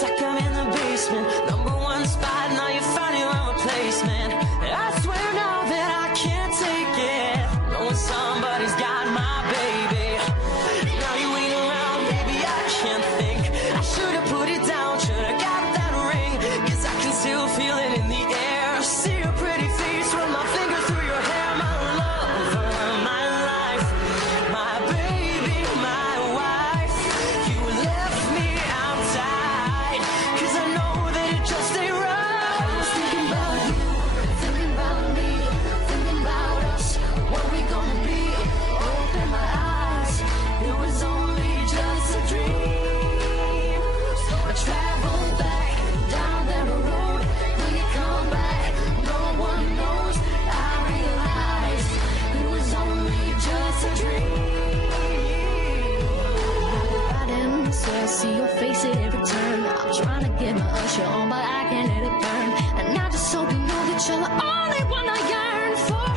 It's like I'm in the basement, #1 spot, now you found your own replacement. I swear now that I can't take it, knowing somebody's got my baby. Now you ain't around, baby, I can't think. I should've put it down, should've got that ring, 'cause I can still feel it in the air. See your pretty face, run my fingers through your hair. My lover, my life, my baby, my wife. You left me outside, 'cause I know that it just ain't right. I was thinking about you, thinking about me, thinking about us, what we gonna be. Open my eyes, it was only just a dream. I traveled back down that road, will you come back? No one knows. I realized it was only just a dream. Riding, so I see your face at every turn. I'm trying to get my usher on, but I can't let it burn. And I just hope you know that you're the only one I yearn for.